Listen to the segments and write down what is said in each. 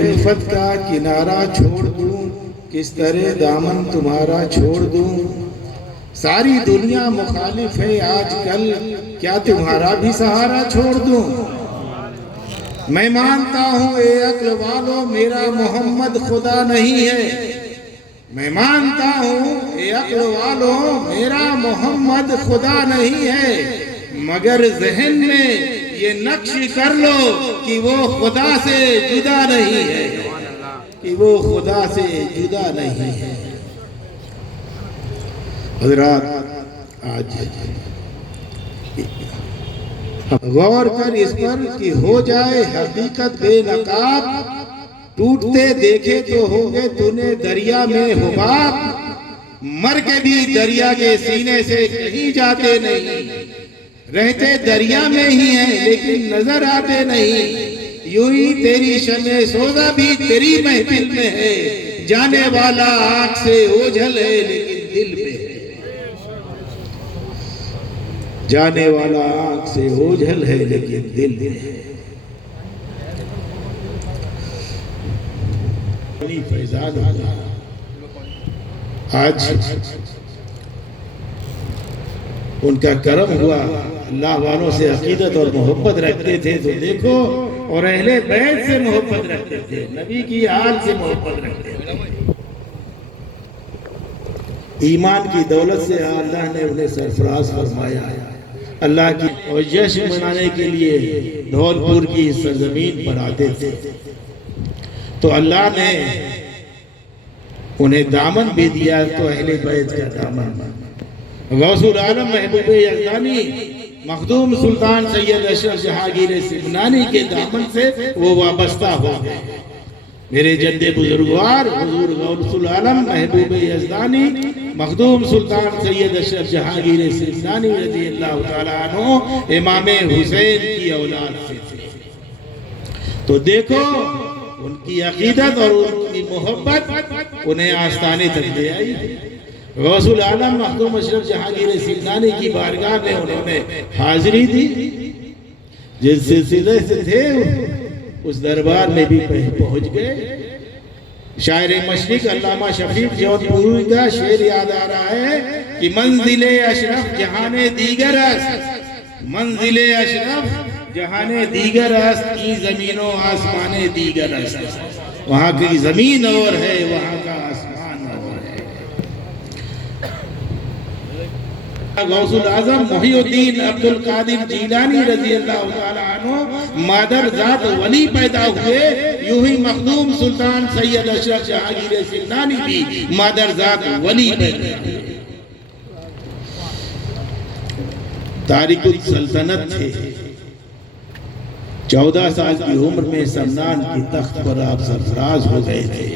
الفت کا کنارہ چھوڑ دوں، کس طرح دامن تمہارا چھوڑ دوں، ساری دنیا مخالف ہے آج کل، کیا تمہارا بھی سہارا چھوڑ دوں؟ میں مانتا ہوں اے عقل والو میرا محمد خدا نہیں ہے، میں مانتا ہوں اے عقل والو میرا محمد خدا نہیں ہے، مگر ذہن میں یہ نقش کر لو کہ وہ خدا سے جدا نہیں ہے، کہ وہ خدا سے جدا نہیں ہے۔ حضرات آج غور کر اس پر کہ ہو جائے حقیقت بے نقاب، ٹوٹتے دیکھے تو ہوگے تو نے دریا میں حباب، مر کے بھی دریا کے سینے سے کہیں جاتے نہیں، رہتے دریا میں ہی ہیں لیکن نظر آتے نہیں، یوں ہی تیری شمع سوزہ بھی تیری محفل میں ہے، جانے والا آنکھ سے اوجھل ہے لیکن دل میں ہے، جانے والا آنکھ سے اوجھل ہے لیکن دل میں ہے۔ فیضان آج ان کا کرم ہوا، اللہ والوں سے عقیدت اور محبت رکھتے تھے تو دیکھو، اور اہل بیت سے محبت رکھتے تھے، نبی کی آل سے محبت رکھتے تھے، ایمان کی دولت سے اللہ نے انہیں سرفراز فرمایا، اللہ کی اور جشن منانے کے لیے دھولپور کی سرزمین پر آتے تھے، تو اللہ نے انہیں دامن بھی دیا، تو اہل بیت کا دامن، غوث العالم محبوب یزدانی مخدوم سلطان سید اشرف جہانگیر سمنانی کے دامن سے وہ وابستہ ہو گئے۔ میرے جد بزرگوار حضور غوث العالم محبوب یزدانی مخدوم سلطان سید اشرف جہانگیر سمنانی رضی اللہ تعالیٰ عنہ امام حسین کی اولاد سے تھے، تو دیکھو ان کی عقیدت اور ان کی محبت انہیں آستانے تک لے آئی۔ غوث العالم مخدوم اشرف جہانگیر سمنانی کی بارگاہ میں انہوں نے حاضری دی، جس سلسلے سے تھے اس دربار میں بھی پہنچ گئے۔ شاعر مشرق علامہ شفیق جونپوری کا شعر یاد آ رہا ہے کہ منزل اشرف جہان دیگر است، منزل اشرف جہان دیگر است، کی زمین و آسمان دیگر است، وہاں کی زمین اور ہے وہاں کا آسمان اور ہے۔ غوث العظم محی الدین عبدالقادر جیلانی رضی اللہ تعالیٰ عنہ مادر ذات ولی پیدا ہوئے، یوں ہی مخدوم سلطان سید اشرف جہانگیر سمنانی بھی مادر ذات ولی پیدا ہوئے۔ تارک السلطنت تھے، 14 سال کی عمر میں سمنان کی تخت پر آپ سرفراز ہو گئے تھے۔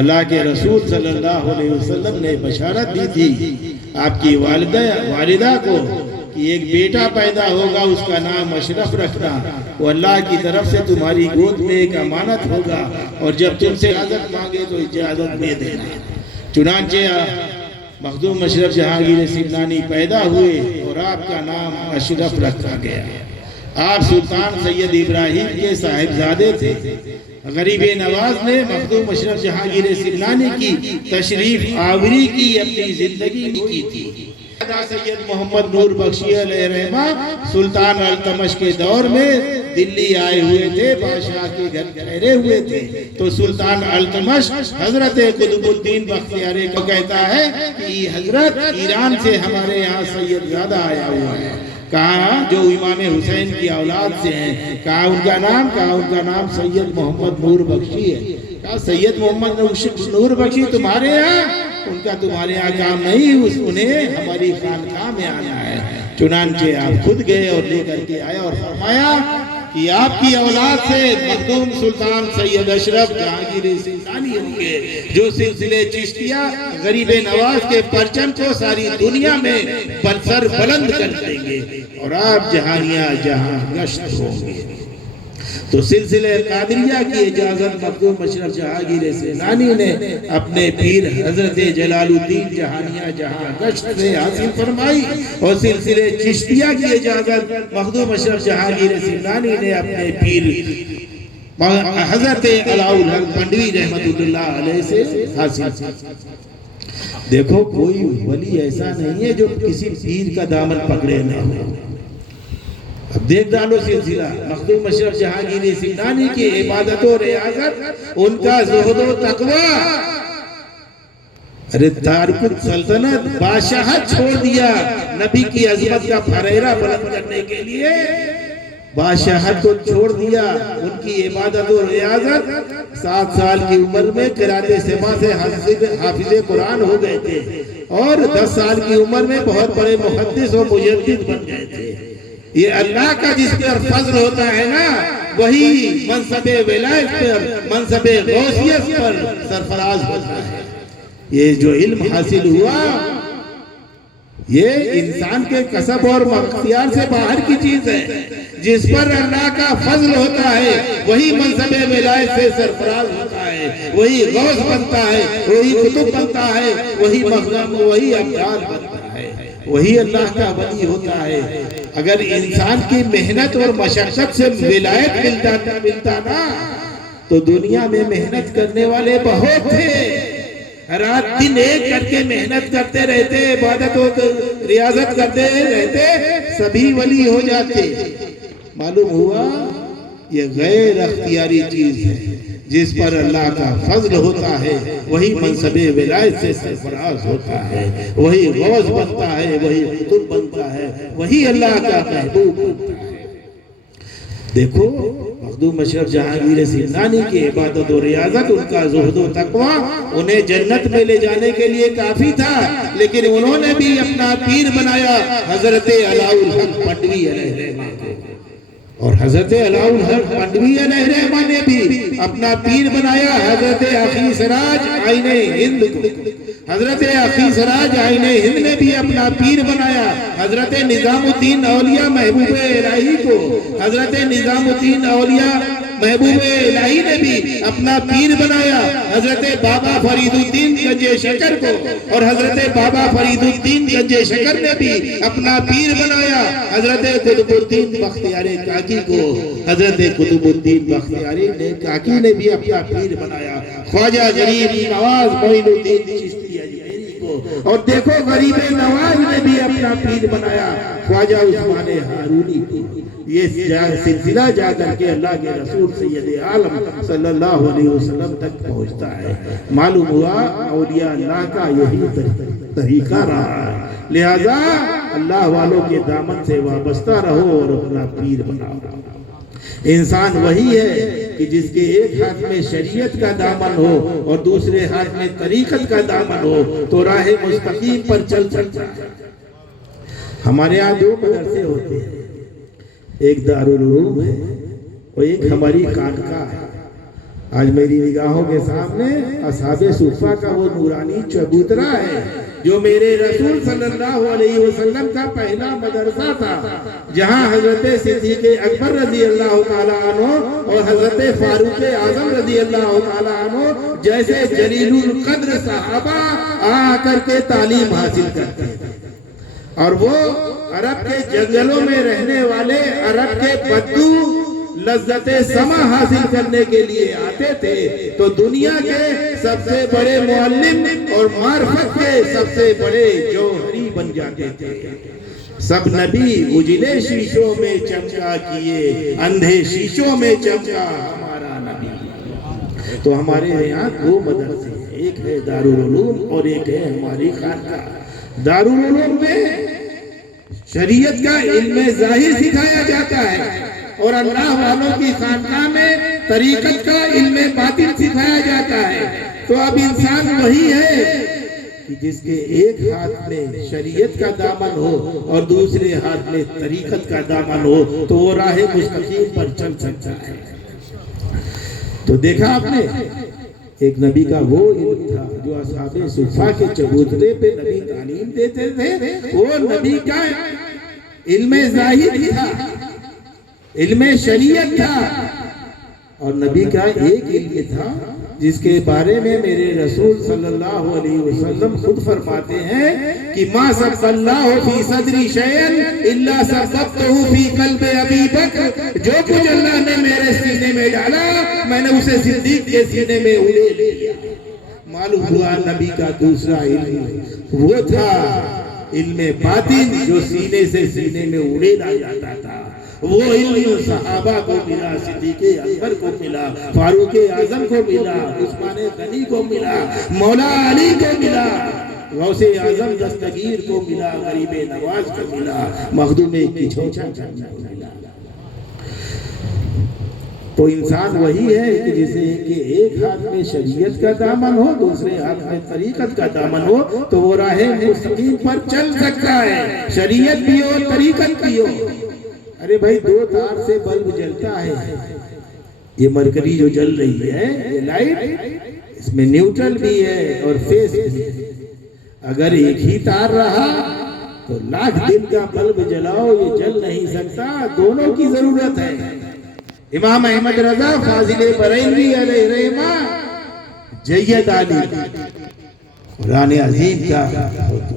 اللہ کے رسول صلی اللہ علیہ وسلم نے بشارت دی تھی آپ کی والدہ کو کہ ایک بیٹا پیدا ہوگا، اس کا نام اشرف رکھنا، وہ اللہ کی طرف سے تمہاری گود میں ایک امانت ہوگا، اور جب تم سے اجازت مانگے تو اجازت دے دینا۔ چنانچہ مخدوم اشرف جہانگیر سمنانی پیدا ہوئے اور آپ کا نام اشرف رکھا گیا۔ آپ سلطان سید ابراہیم کے صاحبزادے تھے۔ غریب نواز نے مخدوم اشرف جہانگیر سمنانی کی تشریف آوری کی اپنی زندگی کی تھی۔ سید محمد نور بخشی علیہ رحمہ سلطان التمش کے دور میں دلی آئے ہوئے تھے، بادشاہ کے گھر ٹھہرے ہوئے تھے، تو سلطان التمش حضرت قطب الدین بختیاری کو کہتا ہے کہ حضرت ایران سے ہمارے یہاں سید زیادہ آیا ہوا ہے، کہا جو امام حسین کی اولاد سے ہیں، کہا ان کا نام سید محمد نور بخشی ہے، کہا سید محمد نور بخشی تمہارے یہاں؟ ان کا تمہارے یہاں کام نہیں، انہیں ہماری خانقاہ میں آنا ہے۔ چنانچہ آپ خود گئے اور لے کر کے آیا اور فرمایا کہ آپ کی اولاد سے مخدوم سلطان سید اشرف جہانگیر سمنانی ہوں گے، جو سلسلے چشتیہ غریب نواز کے پرچم کو ساری دنیا میں سر بلند کر دیں گے، اور آپ جہانیاں جہاں گشت ہوں گے۔ تو سلسلہ قادریہ کی اجازت مخدوم اشرف جہانگیر سمنانی نے اپنے پیر حضرت جلال الدین جہانیہ جہاں گشت سے حاصل فرمائی، اور سلسلہ چشتیہ کی اجازت مخدوم اشرف جہانگیر سمنانی نے اپنے پیر حضرت علاؤل حق پنڈوی رحمت اللہ علیہ سے حاصل۔ دیکھو کوئی ولی ایسا نہیں ہے جو کسی پیر کا دامن پکڑے نہ ہو۔ اب دیکھ ڈالو سلسلہ مخدوم اشرف جہانگیری سمنانی کی عبادت و ریاضت، ان کا زہد و تقوی۔ ارے تارک السلطنت بادشاہت چھوڑ دیا نبی کی عظمت کا پھریرا بلند کرنے کے لیے، بادشاہت کو چھوڑ دیا۔ ان کی عبادت و ریاضت 7 سال کی عمر میں قرأت سماع سے حافظ قرآن ہو گئے تھے، اور 10 سال کی عمر میں بہت بڑے محدث و مجدد بن گئے تھے۔ یہ اللہ کا جس پر فضل ہوتا ہے نا، وہی منصب ولایت پر، منصب غوثیت پر سرفراز ہوتا ہے۔ یہ جو علم حاصل ہوا یہ انسان کے کسب اور اختیار سے باہر کی چیز ہے۔ جس پر اللہ کا فضل ہوتا ہے وہی منصب ولایت سے سرفراز ہوتا ہے، وہی غوث بنتا ہے، وہی قطب بنتا ہے، وہی مخدوم، وہی ابدال بنتا ہے، وہی اللہ کا ولی ہوتا ہے۔ اگر انسان کی محنت اور مشقت سے ولایت ملتا نا تو دنیا میں محنت کرنے والے بہت تھے، رات دن ایک کر کے محنت کرتے رہتے، عبادت و ریاضت کرتے رہتے، سبھی ولی ہو جاتے۔ معلوم ہوا یہ غیر اختیاری چیز ہے، جس پر اللہ کا فضل ہوتا ہے وہی منصب ولایت سے سرفراز ہوتا ہے، وہی غوث بنتا ہے، وہی قطب بنتا ہے، وہی اللہ کا محبوب بنتا ہے۔ دیکھو مخدوم اشرف جہانگیر سمنانی کی عبادت و ریاضت، ان کا زہد و تقوی انہیں جنت میں لے جانے کے لیے کافی تھا، لیکن انہوں نے بھی اپنا پیر بنایا حضرت علاؤل حق پنڈوی علیہ الرحمہ کو، اور حضرت علاؤل حق پنڈوی علیہ الرحمہ نے بھی اپنا پیر بنایا حضرت اخی سراج آئین ہند کو۔ حضرت اخی سراج آئین ہند نے بھی اپنا پیر بنایا حضرت نظام الدین اولیاء محبوب الہی کو۔ حضرت نظام الدین اولیاء محبوب الہی نے بھی اپنا پیر بنایا حضرت بابا فرید الدین گنج شکر کو، اور حضرت بابا فرید الدین گنج شکر نے بھی اپنا پیر بنایا حضرت قطب الدین بختیار کاکی کو۔ حضرت قطب الدین بختیار کاکی نے بھی اپنا پیر بنایا خواجہ غریب نواز معین الدین چشتی اجمیری کو، اور دیکھو غریب نواز نے بھی اپنا پیر بنایا خواجہ عثمان ہارونی کو۔ یہ سلسلہ جا کر کے اللہ کے رسول سید عالم صلی اللہ علیہ وسلم تک پہنچتا ہے۔ معلوم ہوا اولیاء اللہ کا یہی طریقہ رہا ہے، لہذا اللہ والوں کے دامن سے وابستہ رہو اور اپنا پیر بناؤ۔ انسان وہی ہے کہ جس کے ایک ہاتھ میں شریعت کا دامن ہو اور دوسرے ہاتھ میں طریقت کا دامن ہو تو راہ مستقیم پر چل سکتا ہے۔ ہمارے یہاں 2 مدرسے ہوتے ہیں، ایک دارالعلوم ہے اور ایک ہماری خانقاہ ہے۔ آج میری نگاہوں کے سامنے اصحاب صفہ کا وہ نورانی چبوترا ہے جو میرے رسول صلی اللہ علیہ وسلم کا پہلا مدرسہ تھا، جہاں حضرت صدیق اکبر رضی اللہ تعالیٰ عنہ اور حضرت فاروق اعظم رضی اللہ تعالیٰ عنہ جیسے جلیل القدر صحابہ آ کر کے تعلیم حاصل کرتے ہیں، اور وہ عرب کے جنگلوں میں رہنے والے عرب کے بدو لذت سمع حاصل کرنے کے لیے آتے تھے، تو دنیا کے سب سے بڑے معلم اور معرفت کے سب سے بڑے جوہری بن جاتے تھے۔ سب نبی اجلے شیشوں میں چمکا کیے، اندھے شیشوں میں چمکا ہمارا نبی۔ تو ہمارے یہاں 2 مدرسے ہیں، ایک ہے دارالعلوم اور ایک ہے ہماری خانقاہ۔ دارالعلوم میں شریعت کا علم ظاہر سکھایا جاتا ہے، اور اللہ والوں کی خانقاہ میں طریقت کا علم باطن سکھایا جاتا ہے۔ تو اب انسان وہی ہے کہ جس کے ایک ہاتھ میں شریعت کا دامن ہو اور دوسرے ہاتھ میں طریقت کا دامن ہو تو وہ راہ مستقیم پر چل سکتا ہے۔ تو دیکھا آپ نے ایک نبی کا وہ علم تھا جو اصحاب صفہ کے چبوترے پہ نبی تعلیم دیتے تھے، وہ نبی کا علم ظاہر تھا، علم شریعت تھا، اور نبی کا ایک علم تھا جس کے بارے میں میرے رسول صلی اللہ علیہ وسلم خود فرماتے ہیں کہ ما سبق اللہ فی صدری شیئن الا سبقتہ فی قلب ابی بکر، جو کچھ اللہ نے میرے سینے میں ڈالا میں نے اسے صدیق کے سینے میں اڑیل لیا۔ معلوم ہوا نبی کا دوسرا علم وہ تھا علم باطن جو سینے سے سینے میں اڑیلا جاتا تھا۔ وہ علم صحابہ کو ملا، صدیق اکبر کو ملا، فاروق اعظم کو ملا، عثمان غنی کو ملا، مولا علی کو ملا، غوث اعظم دستگیر کو ملا، غریب نواز کو ملا، مخدوم کچھوچا کو ملا۔ تو انسان وہی ہے کہ جسے کہ ایک ہاتھ میں شریعت کا دامن ہو، دوسرے ہاتھ میں طریقت کا دامن ہو، تو وہ راہ مستقیم پر چل سکتا ہے، شریعت بھی ہو طریقت بھی ہو۔ ارے بھائی دو تار سے بلب جلتا ہے، یہ مرکری جو جل رہی ہے یہ لائٹ، اس میں نیوٹرل بھی ہے اور فیس بھی ہے۔ اگر ایک ہی تار رہا تو لاکھ دن کا بلب جلاؤ یہ جل نہیں سکتا، دونوں کی ضرورت ہے۔ امام احمد رضا فاضل بریلوی علیہ رحمہ جید علی قرآن عظیم کا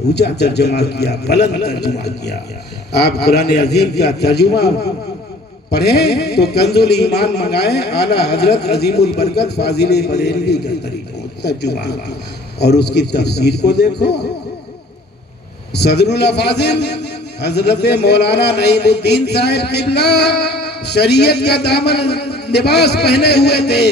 اونچا ترجمہ کیا، بلند ترجمہ کیا۔ آپ قرآن عظیم کا ترجمہ پڑھیں تو کنز الایمان منگائیں، اعلیٰ حضرت عظیم البرکت فاضل بریلوی کا ترجمہ، اور اس کی تفسیر کو دیکھو۔ صدر الافاضل حضرت مولانا نعیم الدین صاحب قبلہ شریعت کا دامن لباس پہنے ہوئے تھے،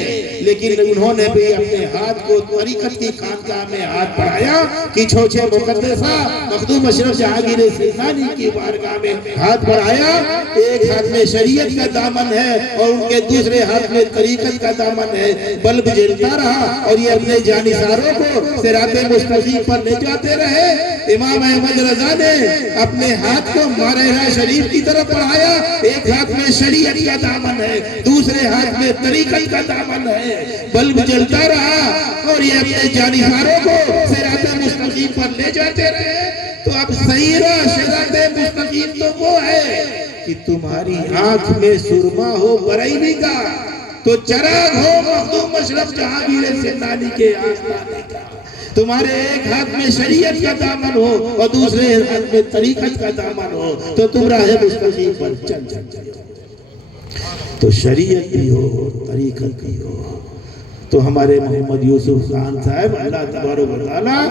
لیکن انہوں نے بھی اپنے ہاتھ کو طریقت کی خانقاہ میں ہاتھ بڑھایا کہ چھوچے مقدسہ مخدوم اشرف جہانگیر سلطانی کی بارگاہ میں ہاتھ بڑھایا۔ ایک ہاتھ میں شریعت کا دامن ہے اور ان کے دوسرے ہاتھ میں طریقت کا دامن ہے، بلب جلتا رہا اور یہ اپنے جانثاروں کو صراط مستقیم پر لے جاتے رہے۔ امام احمد رضا نے اپنے ہاتھ کو مارحہ شریف کی طرف بڑھایا، ایک ہاتھ میں شریعت کا دامن ہے، دوسرے ہاتھ میں طریقت کا دامن ہے، بلب جلتا رہا اور یہ اپنے جانثاروں کو صراط مستقیم پر لے جاتے رہے۔ تو اب صحیح راہ صراط مستقیم تو وہ ہے کہ تمہاری آنکھ میں سرما ہو بریلوی کا، تو چراغ ہو مخدوم اشرف جہانگیر سلطانی کے آستانے کا۔ تمہارے ایک ہاتھ میں شریعت کا دامن ہو اور دوسرے ہاتھ میں طریقت کا دامن ہو تو تم راہ مستقیم پر چل سکتے ہو۔ تو شریعت بھی ہو طریقت بھی ہو۔ تو ہمارے محمد یوسف خان صاحب اللہ تبارک و تعالیٰ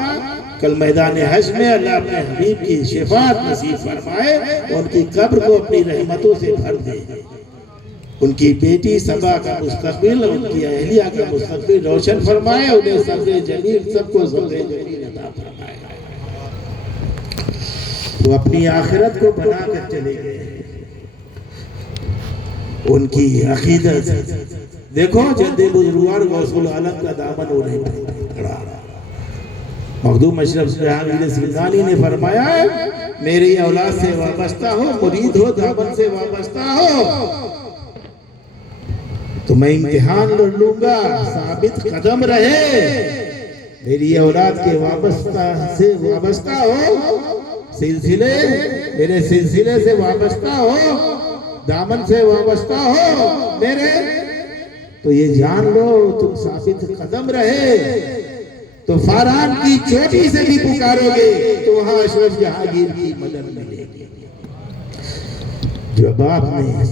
کل میدان حشر میں اللہ اپنے حبیب کی شفاعت نصیب فرمائے، ان کی قبر کو اپنی رحمتوں سے بھر دے، ان کی بیٹی سبا کا مستقبل، ان کی اہلیہ کا مستقبل روشن فرمائے، انہیں صبر جمیل، سب کو صبر جمیل عطا فرمائے۔ وہ اپنی آخرت کو بنا کر چلے گئے، ان کی عقیدت دیکھو، جد بزرگوار غوث العالم کا دامن انہیں پکڑا۔ مخدوم اشرف جہانگیر سلطانی نے فرمایا میری اولاد سے وابستہ ہو، مرید ہو، دامن سے وابستہ ہو تو میں امتحان لڑ لوں گا، ثابت قدم رہے، میری اولاد کے وابستہ سے وابستہ ہو، سلسلے میرے سلسلے سے وابستہ ہو، دامن سے وابستہ ہو میرے، تو یہ جان لو تم ثابت قدم رہے تو فاران کی چوٹی سے بھی پکارو گے تو وہاں اشرف جہانگیر کی مدد ملے گی۔ جب آپ نے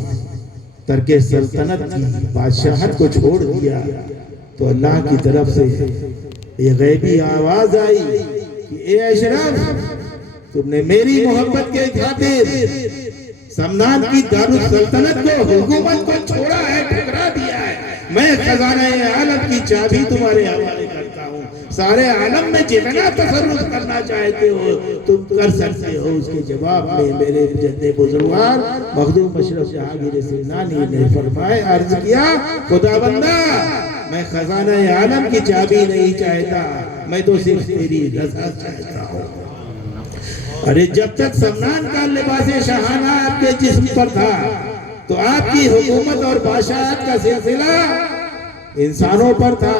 ترک سلطنت کی بادشاہت کو چھوڑ دیا تو اللہ کی طرف سے یہ غیبی آواز آئی کہ اے اشرف، تم نے میری محبت کے خاطر سمنان کی دارالسلطنت کو، حکومت کو چھوڑا ہے، ٹھکرا دیا ہے، میں خزانہ عالم کی چابی تمہارے حوالے کرتا ہوں، سارے عالم میں جتنا تصرف کرنا چاہتے ہو تم کر سکتے ہو۔ اس کے جواب میں میرے جد بزرگوار مخدوم اشرف جہانگیر سلطانی نے فرمائے، عرض کیا خدا بندہ میں خزانہ عالم کی چابی نہیں چاہتا، میں تو صرف تیری رضا چاہتا ہوں۔ ارے جب تک سمنان کا لباس شاہانہ آپ کے جسم پر تھا تو آپ کی حکومت اور بادشاہت کا سلسلہ انسانوں پر تھا،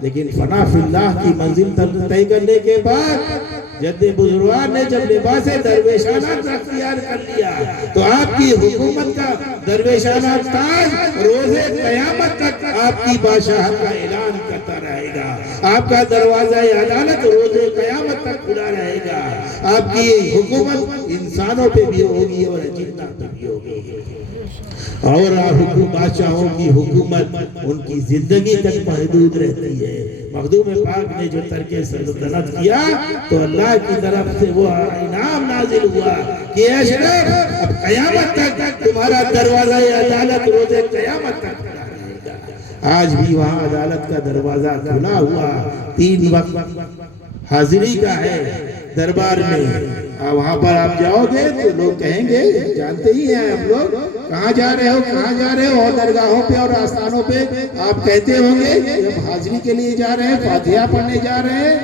لیکن فنا فی اللہ کی منزل طے کرنے کے بعد جد بزرگوار نے جب لباس درویشانہ اختیار کر لیا تو آپ کی حکومت کا درویشانہ تاج روز قیامت تک آپ کی بادشاہت کا اعلان کر کرتا رہے گا، آپ کا دروازہ عدالت روز قیامت تک کھلا رہے گا، آپ کی حکومت انسانوں پہ بھی ہوگی اور جنات پہ بھی ہوگی، اور بادشاہوں کی حکومت ان کی زندگی تک محدود رہتی ہے۔ مخدوم پاک نے جو ترک سلطنت کیا تو اللہ کی طرف سے وہ انعام نازل ہوا کہ اشرف اب قیامت تک تمہارا دروازہ عدالت روز قیامت تک کھلا رہے گا۔ آج بھی وہاں عدالت کا دروازہ کھلا ہوا، 3 وقت حاضری کا ہے دربار میں، وہاں پر آپ جاؤ گے تو لوگ کہیں گے، جانتے ہی ہیں ہم لوگ، کہاں جا رہے ہو کہاں جا رہے ہو، اور درگاہوں پہ اور آستانوں پہ آپ کہتے ہوں گے جب حاضری کے لیے جا رہے ہیں، فاتحہ پڑھنے جا رہے ہیں،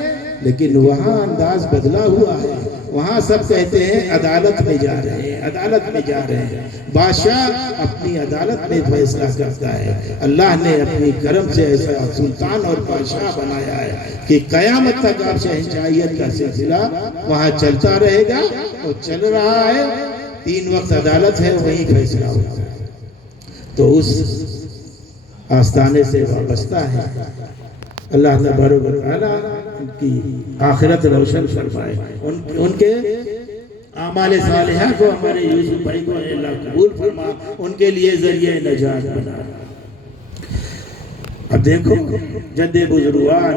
لیکن وہاں انداز بدلا ہوا ہے، وہاں سب کہتے ہیں عدالت میں جا رہے ہیں، عدالت میں جا رہے ہیں۔ بادشاہ اپنی عدالت میں فیصلہ کرتا ہے، اللہ نے اپنی کرم سے ایسا سلطان اور بادشاہ بنایا ہے کہ قیامت تک آپ شہنشاہیت کا سلسلہ وہاں چلتا رہے گا، اور چل رہا ہے، 3 وقت عدالت ہے، وہیں فیصلہ ہوگا۔ تو اس آستانے سے وابستہ ہے، اللہ تبارک و تعالیٰ ان کی آخرت روشن فرمائے، ان کے اعمال صالحہ کو ہمارے یوسف بھائی کو اللہ قبول فرما، ان کے لیے ذریعہ نجات بنا۔ اب دیکھو جد بزرگوار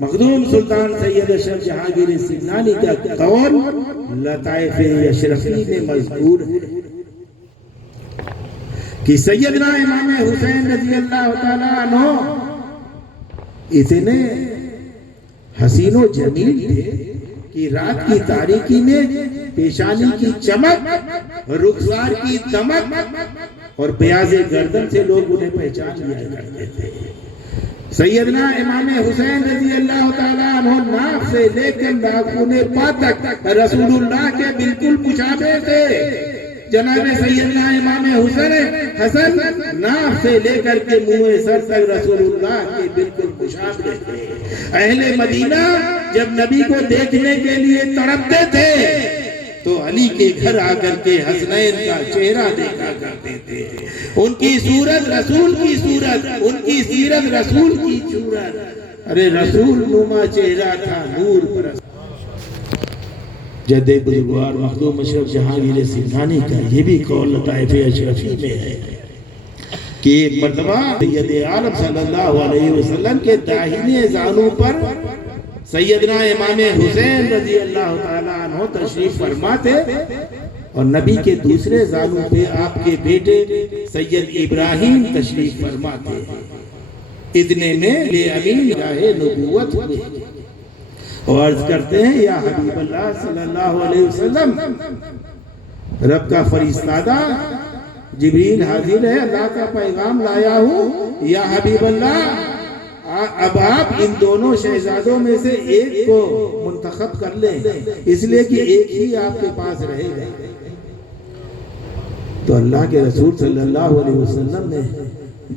مخدوم سلطان سید اشرف جہانگیر سمنانی کا قول لطائف اشرفی میں مذکور ہے کہ سیدنا امام حسین رضی اللہ تعالیٰ عنہ اتنے حسین و جمیل تھے کہ رات کی تاریکی میں پیشانی کی چمک، رخسار کی دمک اور بیاض گردن سے لوگ انہیں پہچان لیا کرتے تھے۔ سیدنا امام حسین رضی اللہ تعالیٰ عنہ ناک سے لے کر ناخن پا تک رسول اللہ کے بالکل مشابہ تھے۔ جناب سیدنا امام حسن ناک سے لے کر کے منہ سر تک رسول اللہ کے بالکل مشابہ تھے۔ اہل مدینہ جب نبی کو دیکھنے کے لیے تڑپتے تھے تو علی کے گھر آ کر کے حسنین کا چہرہ دیکھا کرتے تھے، ان کی صورت رسول کی صورت، ان کی سیرت رسول کی صورت، ارے رسول نما چہرہ تھا، نور پرست۔ جد بزرگوار مخدوم اشرف جہانگیر سمنانی کا یہ بھی قول لطائف اشرفی میں ہے کہ ایک مرتبہ سید عالم صلی اللہ علیہ وسلم کے داہنے زانوں پر سیدنا امام حسین رضی اللہ تعالیٰ عنہ تشریف فرما تھے، اور نبی کے دوسرے زانوں پہ آپ کے بیٹے سید ابراہیم تشریف فرما تھے۔ اتنے میں لے امین راہ نبوت ہوئے اور عرض کرتے ہیں، یا حبیب اللہ صلی اللہ علیہ وسلم، رب کا فرستادہ جبریل حاضر ہے، اللہ کا پیغام لایا ہوں، یا حبیب اللہ اب آپ ان دونوں شہزادوں میں سے ایک کو منتخب کر لیں، اس لیے کہ ایک ہی آپ کے پاس رہے گا۔ تو اللہ کے رسول صلی اللہ علیہ وسلم نے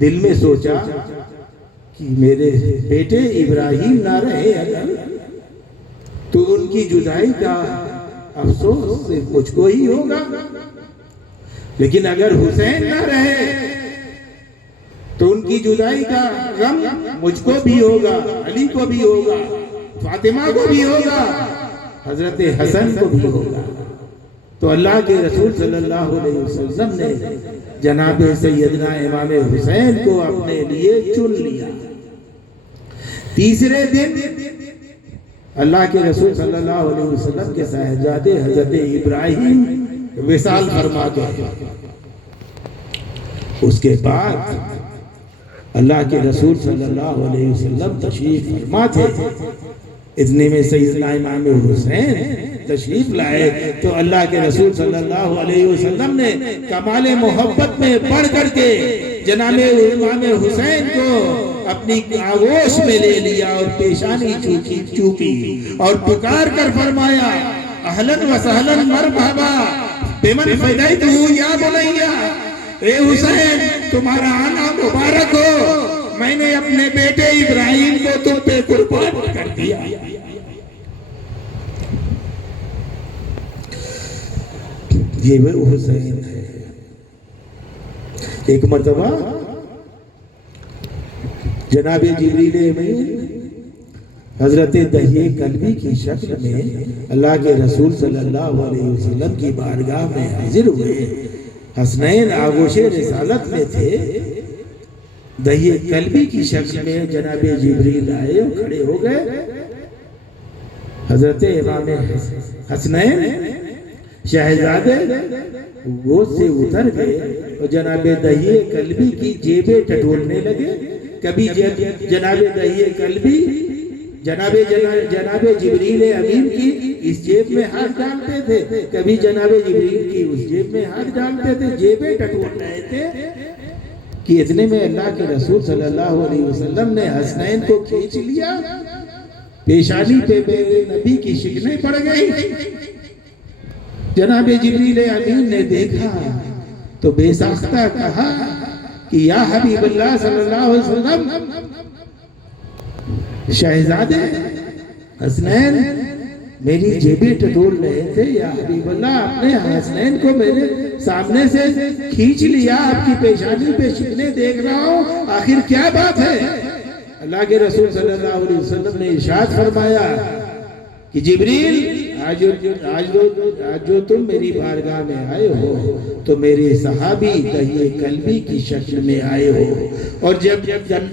دل میں سوچا کہ میرے بیٹے ابراہیم نہ رہے اگر تو ان کی جدائی کا افسوس صرف مجھ کو ہی ہوگا، لیکن اگر حسین نہ رہے تو ان کی جدائی کا غم مجھ کو بھی ہوگا، علی کو بھی ہوگا، فاطمہ کو بھی ہوگا، حضرت حسن کو بھی ہوگا۔ تو اللہ کے رسول صلی اللہ علیہ وسلم نے جناب سیدنا امام حسین کو اپنے لیے چن لیا۔ تیسرے دن اللہ کے رسول صلی اللہ علیہ وسلم کے صاحبزادے حضرت ابراہیم وصال فرما گئے۔ اس کے بعد اللہ کے رسول صلی اللہ علیہ وسلم تشریف فرما تھے، اتنے میں سیدنا امام حسین تشریف لائے تو اللہ کے رسول صلی اللہ علیہ وسلم نے کمال محبت میں بڑھ کر کے جناب امام حسین کو اپنی آغوش میں لے لیا اور پیشانی چوکی اور پکار کر فرمایا، اہلاً و سہلاً مرحبا بمن فدیتہ یا بنیا، اے حسین تمہارا آنا مبارک ہو، میں نے اپنے بیٹے ابراہیم کو تم پہ قربان کر دیا۔ یہ وہ حسین ہے۔ ایک مرتبہ جناب جبریل امین حضرت دہیے قلبی کی شکل میں اللہ کے رسول صلی اللہ علیہ وسلم کی بارگاہ میں حاضر ہوئے۔ حسنین آغوش رسالت میں تھے، دہیے قلبی کی شکل میں جناب جبریل آئے اور کھڑے ہو گئے۔ حضرت امام حسنین شہزادے گود سے اتر گئے اور جناب دہیے قلبی کی جیبیں ٹٹولنے لگے۔ کبھی جناب دہیے قلبی جناب جبریل امین کی اس جیب میں ہاتھ ڈالتے تھے، کبھی جناب جبریل کی اس جیب میں ہاتھ ڈالتے تھے، جیبیں ٹٹول رہے تھے کہ اتنے میں اللہ کے رسول صلی اللہ علیہ وسلم نے حسنین کو کھینچ لیا، پیشانی پہ میرے نبی کی شکنیں پڑ گئی۔ جناب جبریل امین نے دیکھا تو بے ساختہ کہا کہ یا حبیب اللہ صلی اللہ علیہ وسلم، شہزادے حسنین میری جیبیں ٹٹول رہے تھے، یا حبیب اللہ آپ نے حسنین کو میرے سامنے سے کھینچ لیا، آپ کی پیشانی پہ شکنیں دیکھ رہا ہوں، آخر کیا بات ہے؟ اللہ کے رسول صلی اللہ علیہ وسلم نے ارشاد فرمایا کہ جبریل آج جو تم میری بارگاہ میں آئے ہو تو میرے صحابی دہیے قلبی کی شکل میں آئے ہو، اور جب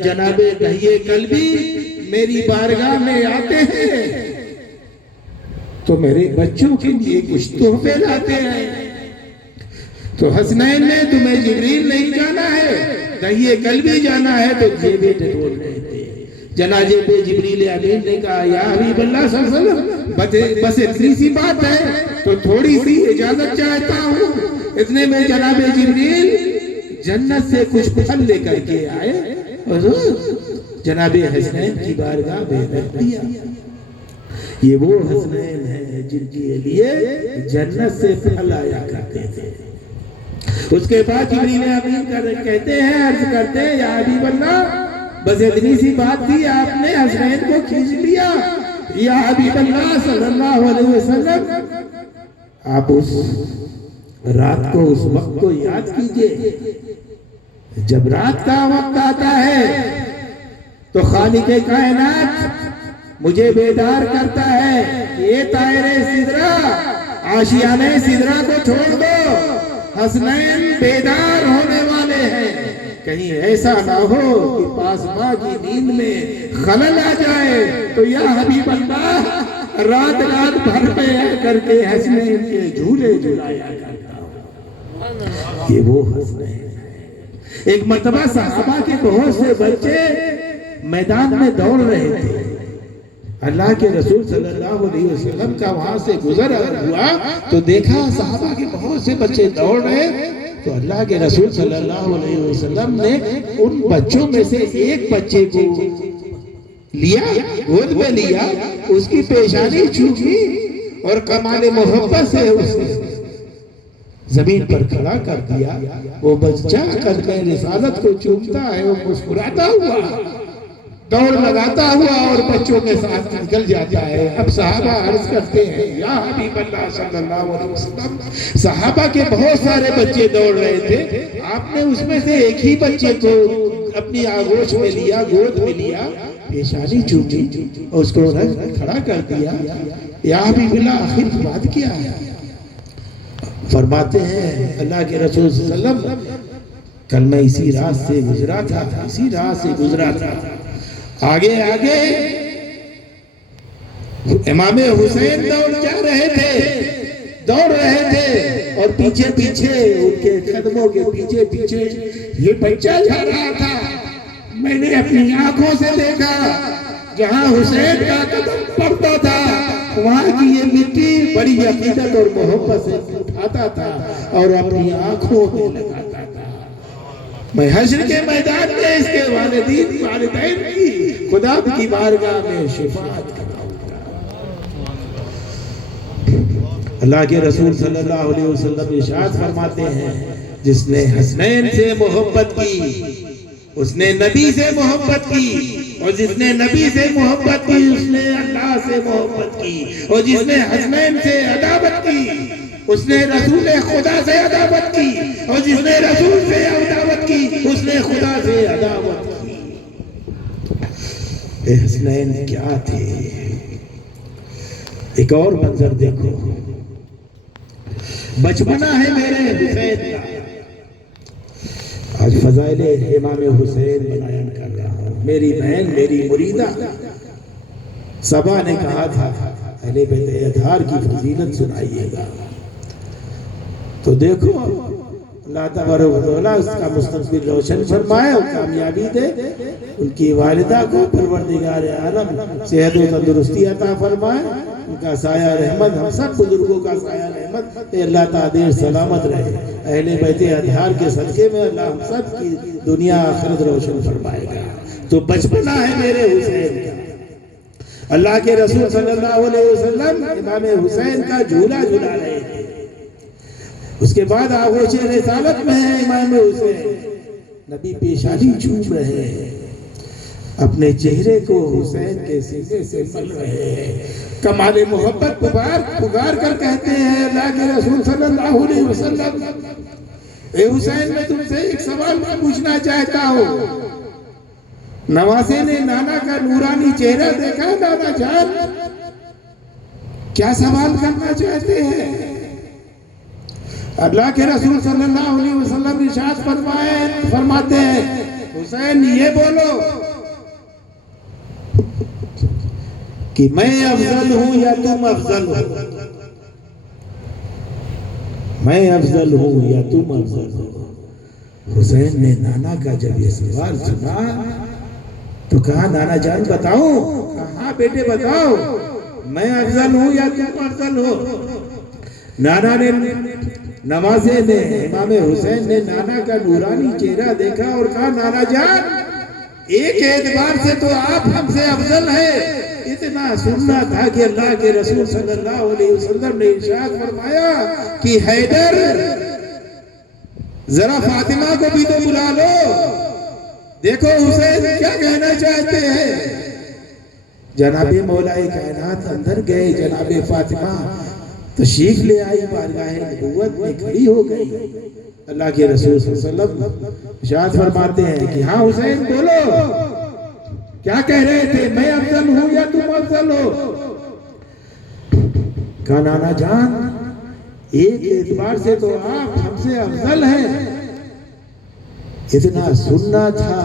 جناب دہیے قلبی میری بارگاہ میں آتے ہیں تو میرے بچوں کے لیے کچھ تحفے لاتے ہیں۔ تو حسنین نے تمہیں جبریل نہیں جانا ہے، دہیے قلبی جانا ہے، تو جیبیں ٹٹول رہے تھے۔ جناب جبریل امین نے کہا یا حبیب اللہ صلی اللہ علیہ وسلم، بس اتنی سی بات ہے تو تھوڑی سی اجازت چاہتا ہوں۔ اتنے میں جناب جبریل جنت سے کچھ پھل لے کر کے آئے اور جناب حسنین کی بارگاہ میں رکھ دیا۔ یہ وہ حسنین ہیں جن کے لیے جنت سے پھل آیا کرتے تھے۔ اس کے بعد جبریل امین کہتے ہیں، عرض کرتے ہیں یا حبیب اللہ، بس اتنی سی بات تھی، آپ نے حسنین کو کھینچ لیا۔ یا حبیب اللہ صلی اللہ علیہ وسلم، آپ اس رات کو، اس وقت کو یاد کیجئے جب رات کا وقت آتا ہے تو خالق کائنات مجھے بیدار کرتا ہے کہ یہ طائر سدرہ، آشیانِ سدرہ کو چھوڑ دو، حسنین بیدار ہونے والے ہیں۔ کہیں ایسا نہ ہو کہ پاسباں کی نیند میں خلل آ جائے، تو یا حبیب اللہ رات بھر پہ کر کے حسنین کے جھولے جھلایا کرتا ہوں۔ یہ وہ حسنین ہے۔ ایک مرتبہ صحابہ کے بہت سے بچے میدان میں دوڑ رہے تھے، اللہ کے رسول صلی اللہ علیہ وسلم کا وہاں سے گزر ہوا تو دیکھا صحابہ کے بہت سے بچے دوڑ رہے، تو اللہ کے رسول صلی اللہ علیہ وسلم نے ان بچوں میں سے ایک بچے کو لیا، گود میں لیا، اس کی پیشانی چومی اور کمال محبت سے اسے زمین پر کھڑا کر دیا۔ وہ بچہ قدم رسالت کو چومتا ہے، وہ مسکراتا ہوا، دوڑ لگاتا ہوا اور بچوں کے ساتھ نکل جاتا ہے۔ اب صحابہ عرض کرتے ہیں یا حبیب اللہ صلی اللہ علیہ وسلم، صحابہ کے بہت سارے بچے دوڑ رہے تھے، آپ نے اس میں سے ایک ہی بچے کو اپنی آغوش میں لیا، گود میں لیا، پیشانی چومی اور اس کو کھڑا کر دیا۔ یا حبیب اللہ آخر بات کیا ہے؟ فرماتے ہیں اللہ کے رسول صلی اللہ علیہ وسلم، کل میں اسی راہ سے گزرا تھا، آگے امام حسین دوڑ رہے تھے اور پیچھے ان کے قدموں کے پیچھے یہ بچہ جا رہا تھا۔ میں نے اپنی آنکھوں سے دیکھا، جہاں حسین کا قدم پڑتا تھا وہاں کی یہ مٹی بڑی عقیدت اور محبت سے اٹھاتا تھا اور اپنی آنکھوں میں لگاتا تھا۔ میں حشر کے میدان میں اس کے والدین کی خدا کی بارگاہ میں شفاعت کراؤں گا۔ اللہ کے رسول صلی اللہ علیہ وسلم ارشاد فرماتے ہیں، جس نے حسنین سے محبت کی اس نے نبی سے محبت کی، اور جس نے نبی سے محبت کی اس نے اللہ سے محبت کی، اور جس نے حسنین سے عداوت کی اس نے رسول خدا سے عداوت کی، اور جس نے رسول سے عداوت کی اس نے خدا سے عداوت کی۔ اے حسنین کیا تھے. ایک اور منظر دیکھو، بچپنا ہے میرے حسین کا. آج فضائل امام حسین بیان کر رہا ہوں. میری بہن، میری مریدہ صبا نے کہا تھا اہل بیت اطہار کی فضیلت سنائیے گا. تو دیکھو اللہ تبارک و تعالیٰ اس کا مستقبل روشن فرمائے اور کامیابی دے. ان کی والدہ کو پروردگار عالم صحت و تندرستی عطا فرمائے. ان کا سایہ رحمت، ہم سب بزرگوں کا سایہ رحمت اللہ تعالیٰ سلامت رہے. اہل بیت اطہار کے صدقے میں اللہ ہم سب کی دنیا آخرت روشن فرمائے گا. تو بچپنا ہے میرے حسین کا. اللہ کے رسول صلی اللہ علیہ وسلم امام حسین کا جھولا جھلا رہے تھے. اس کے بعد آغوش رسالت میں ہے امام حسین. نبی پیشانی چھوم رہے ہیں، اپنے چہرے کو حسین کے سینے سے مل رہے ہیں. کمال محبت پکار کر کہتے ہیں اللہ کے رسول صلی اللہ علیہ وسلم، اے حسین میں تم سے ایک سوال پوچھنا چاہتا ہوں. نواسے نے نانا کا نورانی چہرہ دیکھا. نانا جان کیا سوال کرنا چاہتے ہیں؟ اللہ کے رسول صلی اللہ علیہ وسلم ارشاد فرماتے ہیں حسین یہ بولو کہ میں افضل ہوں یا تم افضل ہو. میں افضل ہوں یا تم افضل ہو. حسین نے نانا کا جب یہ سوال سنا تو کہا نانا جان بتاؤ. کہا بیٹے بتاؤ میں افضل ہوں یا تم افضل ہو. نانا نے نواسے نے امام حسین نے نانا کا نورانی چہرہ دیکھا اور کہا نانا جان ایک اعتبار سے تو آپ ہم سے افضل ہیں. اتنا سننا تھا کہ اللہ کے رسول صلی اللہ علیہ وسلم نے ارشاد فرمایا کہ حیدر ذرا فاطمہ کو بھی تو بلا لو. دیکھو حسین کیا کہنا چاہتے ہیں. جناب مولا کائنات اندر گئے. جناب فاطمہ تشریف لے آئی، بارگاہ نبوت میں کھڑی ہو گئی. اللہ کے رسول صلی اللہ علیہ وسلم ارشاد فرماتے ہیں کہ ہاں حسین بولو کیا کہہ رہے تھے، میں افضل ہوں یا تم افضل ہو. کہا نانا جان ایک اعتبار سے تو آپ ہم سے افضل ہیں. اتنا سننا تھا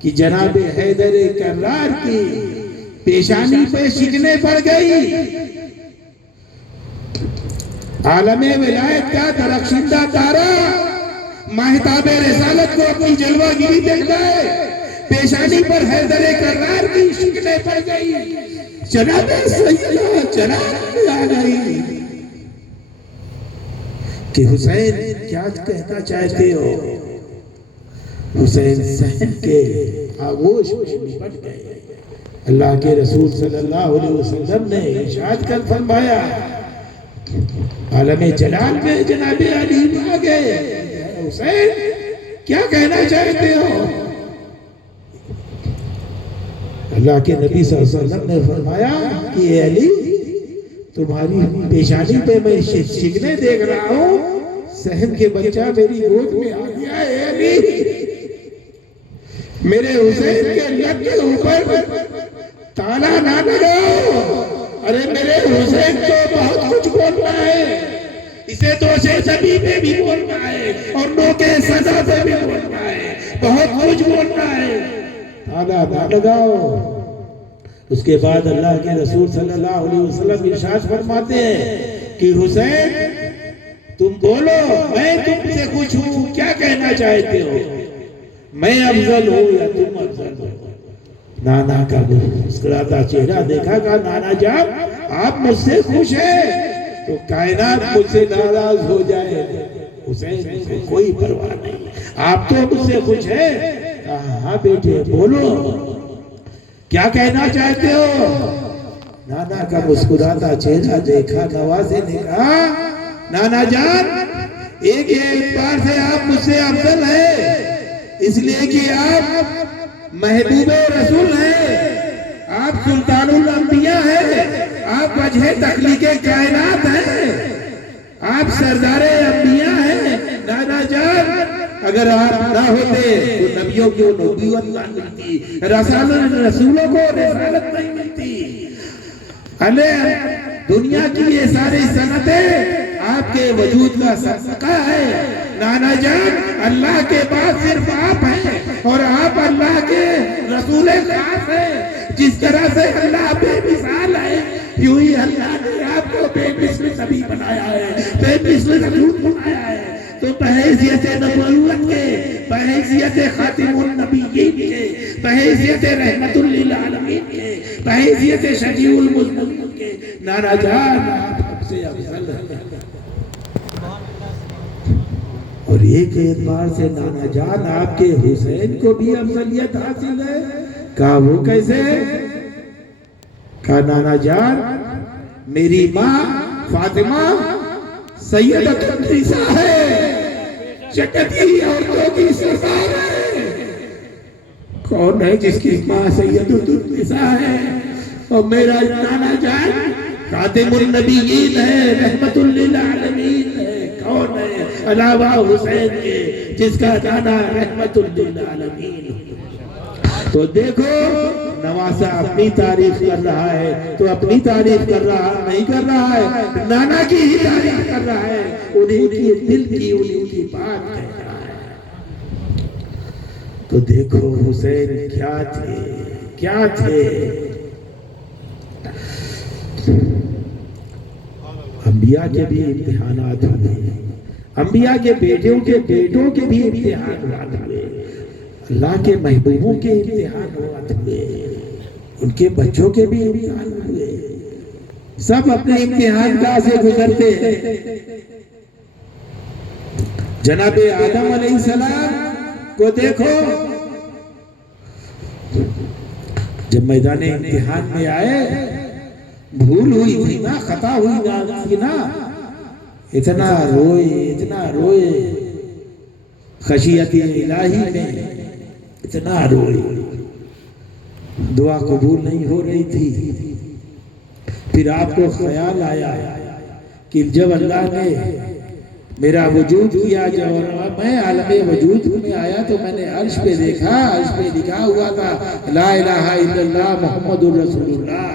کہ جناب حیدر کرار کی پیشانی پہ شکنیں پڑ گئی. عالم ولایت کا درخشندہ تارا ماہتاب رسالت کو اپنی جلوہ گیری دیکھتا ہے. پیشانی پر حیدر کرار کی شکنیں پڑ گئی. جناب سیدہ جناب آ گئی کہ حسین کیا کہنا چاہتے ہو. حسین سہن کے آغوش میں لپٹ گئے. اللہ کے رسول صلی اللہ علیہ وسلم نے ارشاد کر فرمایا عالم جلال میں جناب علی آ گئے. حسین کیا کہنا چاہتے ہو. اللہ کے نبی صلی اللہ علیہ وسلم نے فرمایا کہ اے علی تمہاری پیشانی پہ میں شکنیں دیکھ رہا ہوں. سہن کے بچہ میری گود میں آ گیا. اے علی میرے حسین کے لب کے اوپر تالا نہ لگاؤ. ارے میرے حسین تو بہت کچھ بولنا ہے. اسے تو شیطانی پہ بھی بولنا ہے اور نو کے سزا پہ بھی بولنا ہے. بہت کچھ بولنا ہے. تالا نہ لگاؤ. اس کے بعد اللہ کے رسول صلی اللہ علیہ وسلم ارشاد فرماتے ہیں کہ حسین تم بولو میں تم سے خوش ہوں. کیا کہنا چاہتے ہو. میں افضل ہوں یا تم افضل ہو. نانا کا مسکراتا چہرہ دیکھا. کہا نانا جان آپ مجھ سے خوش ہیں تو کائنات مجھ سے ناراض ہو جائے. حسین کو کوئی پرواہ نہیں. آپ تو مجھ سے خوش ہیں. کہا ہاں بیٹے بولو کیا کہنا چاہتے ہو. نانا کا مسکراتا چہرہ دیکھا. نواسے نے کہا نانا جان ایک اعتبار سے آپ مجھ سے افضل ہیں اس لیے کہ آپ محبوب رسول ہیں. آپ سلطان الانبیاء ہیں. آپ وجہ تخلیق کائنات ہیں. آپ سردار انبیاء ہیں. نانا جان اگر آپ نہ ہوتے تو نبیوں کو نبوت نہ ملتی، رسولوں کو رسالت نہیں ملتی۔ دنیا کی یہ ساری صنعتیں آپ کے وجود کا صدقہ ہے۔ نانا جان، اللہ کے بعد صرف آپ ہیں اور آپ اللہ کے رسول خاص ہیں۔ جس طرح سے اللہ بے مثال ہے، یوں ہی اللہ نے آپ کو بے مثل نبی بنایا ہے، بے مثل رسول بنایا ہے۔ تو بحیثیت نبوت کے، بحیثیت خاتم النبیین کے، بحیثیت رحمت للعالمین کے، بحیثیت شفیع المذنبین کے، نانا جان آپ سب سے افضل ہیں۔ اور ایک اعتبار سے نانا جان آپ کے حسین کو بھی افضلیت حاصل ہے۔ کہا وہ کیسے؟ کہا نانا جان میری ماں فاطمہ سیدۃ النساء ہے، جنتی عورتوں کی سردار ہے۔ کون ہے جس کی ماں سیدۃ النساء ہے؟ اور میرا نانا جان خاتم النبیین ہے، رحمت للعالمین ہے۔ کون ہے علاوہ حسین کے جس کا نانا رحمت للعالمین؟ تو دیکھو نواسہ اپنی تعریف کر رہا ہے تو اپنی تعریف کر رہا نہیں کر رہا ہے، نانا کی ہی تعریف کر رہا ہے، انہیں کی دل کی انہیں کی بات کہہ رہا ہے۔ تو دیکھو حسین کیا تھے، کیا تھے۔ انبیاء کے بھی امتحانات ہوئے، انبیاء کے بیٹوں کے بھی امتحانات ہوئے، اللہ کے محبوبوں کے امتحانات ہوئے، ان کے بچوں کے بھی امتحان ہوئے۔ سب اپنے امتحان کا سے گزرتے ہیں۔ جناب آدم علیہ السلام کو دیکھو، جب میدان امتحان میں آئے، بھول ہوئی تھی نا، خطا ہوئی تھی نا، اتنا روئے خشیت الہی میں، اتنا روئے، دعا قبول نہیں ہو رہی تھی۔ پھر آپ کو خیال آیا کہ جب اللہ نے میرا وجود کیا، جب میں عالم وجود میں آیا تو میں نے عرش پہ دیکھا، عرش پہ لکھا ہوا تھا لا الہ الا اللہ محمد الرسول اللہ۔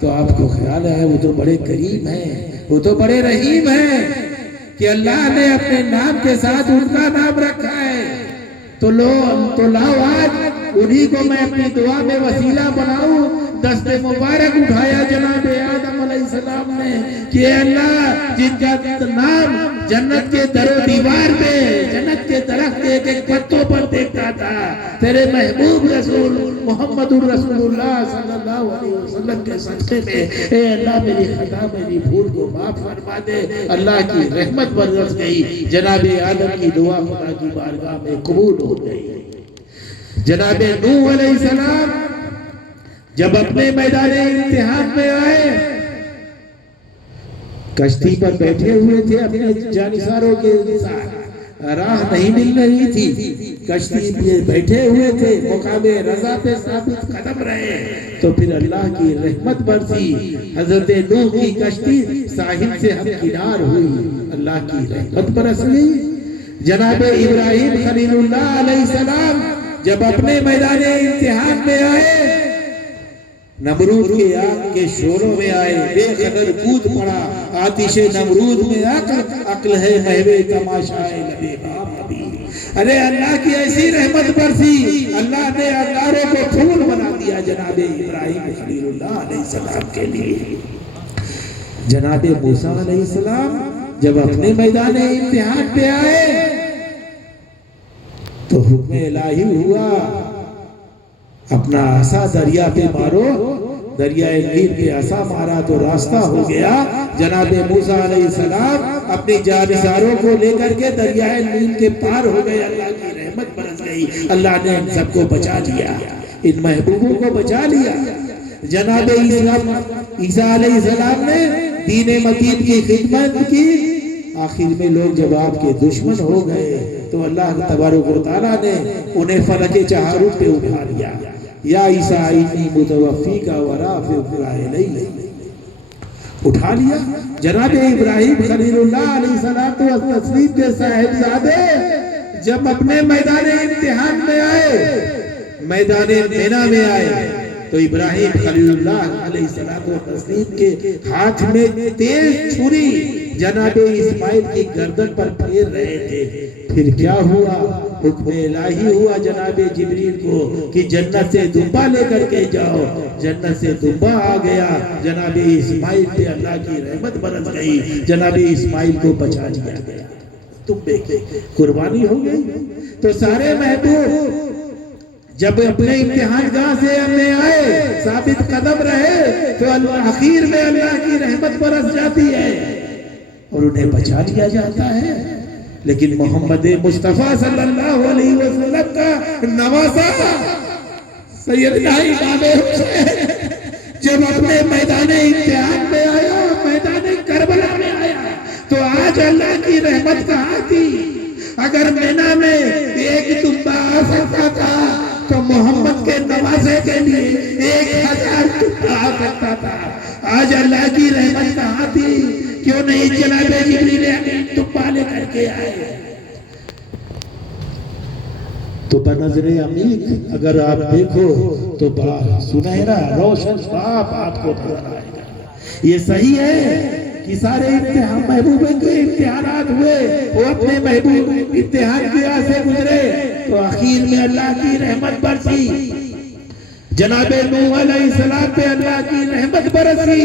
تو آپ کو خیال ہے وہ تو بڑے کریم ہیں، وہ تو بڑے رحیم ہیں کہ اللہ نے اپنے نام کے ساتھ ان کا نام رکھا ہے۔ تو لاؤ آج انہی کو میں اپنی دعا میں وسیلہ بناؤں۔ دست مبارک اٹھایا جناب آدم علیہ السلام نے کہ اللہ جن کا نام جنت کے در و دیوار پہ، جنت کے درخت کے ایک ایک پتوں پر دیکھتا تھا، تیرے محبوب رسول محمد الرسول اللہ صلی اللہ علیہ وسلم کے صدقے میں اے اللہ میری خطا میری بھول کو معاف فرما دے۔ اللہ کی رحمت برس گئی، جناب آدم کی دعا خدا کی بارگاہ میں قبول ہو گئی۔ جناب نوح علیہ السلام جب اپنے میدان امتحان میں آئے، کشتی پر بیٹھے ہوئے تھے اپنے جانثاروں کے ساتھ، راہ نہیں مل رہی تھی، کشتی پہ بیٹھے ہوئے تھے، مقام رضا پہ ثابت قدم رہے، تو پھر اللہ کی رحمت برسی، حضرت نوح کی کشتی ساحل سے ہمکنار ہوئی، اللہ کی رحمت برس گئی۔ جناب ابراہیم خلیل اللہ علیہ السلام جب اپنے میدان امتحان میں آئے، نمرود کے آگ کے شوروں میں آئے، بے قدر کود پڑا، آتش نمرود میں عقل ہے محو تماشائے لبے بام ابھی۔ ارے اللہ کی ایسی رحمت برسی، اللہ نے انگاروں کو پھول بنا دیا جناب ابراہیم خلیل اللہ علیہ السلام کے لیے۔ جناب موسیٰ علیہ السلام جب اپنے میدان امتحان پہ آئے تو حکم الہی ہوا اپنا عصا دریا پہ مارو، دریائے نیل پہ عصا مارا تو راستہ ہو گیا۔ جناب موسیٰ علیہ السلام اپنی جانثاروں کو لے کر کے دریائے نیل کے پار ہو گئے، اللہ کی رحمت برس گئی، اللہ نے ان سب کو بچا لیا، ان محبوبوں کو بچا لیا۔ جناب عیسیٰ علیہ السلام نے دین متین کی خدمت کی، آخر میں لوگ جب آپ کے دشمن ہو گئے تو اللہ تبارک و تعالیٰ نے انہیں فلک چہاروں پہ اٹھا لیا، یا عیسیٰ انی متوفیک ورافعک الیک، اٹھا لیا۔ جناب ابراہیم خلیل اللہ علیہ السلام تو تسلیم کے صاحبزادے جب اپنے میدان امتحان میں آئے، میدان مینا میں آئے، تو ابراہیم خلیل اللہ علیہ السلام کے ہاتھ میں تیز چھری جناب اسماعیل کی گردن پر پھیر رہے تھے۔ پھر کیا ہوا؟ حکم الہی ہوا جناب جبریل کو کہ جنت سے دمبا لے کر کے جاؤ۔ جنت سے دمبا آ گیا، جناب اسماعیل پہ اللہ کی رحمت برس گئی، جناب اسماعیل کو بچا لیا گیا، دمبے کی قربانی ہو گئی۔ تو سارے محبوب جب اپنے امتحان گاہ سے ہمیں آئے، ثابت قدم رہے، تو آخر میں اللہ کی رحمت برس جاتی ہے اور انہیں بچا لیا جاتا ہے۔ لیکن محمد مصطفیٰ صلی اللہ علیہ وسلم کا نواسا سیدنا امام حسین جب اپنے میدان امتحان میں آیا، میدان کربلا میں آیا، تو آج اللہ کی رحمت کہاں تھی؟ اگر مینا میں ایک دمبا آ سکتا تھا تو محمد کے نوازے کے لیے 1000 دمبا آ سکتا تھا۔ آج اللہ کی رحمت کہاں تھی؟ کیوں نہیں جناب جبریل امین دمبا لے کر کے آئے؟ تو بنظر عمیق اگر آپ دیکھو تو بڑا سنہرا روشن خواب آپ کو نظر آئے گا۔ یہ صحیح ہے کہ سارے امتحان محبوب کے امتحانات ہوئے، وہ اپنے محبوب امتحان کی راہ سے گزرے، تو آخر میں اللہ کی رحمت برسی۔ جناب نوح علیہ السلام پہ اللہ کی رحمت برسی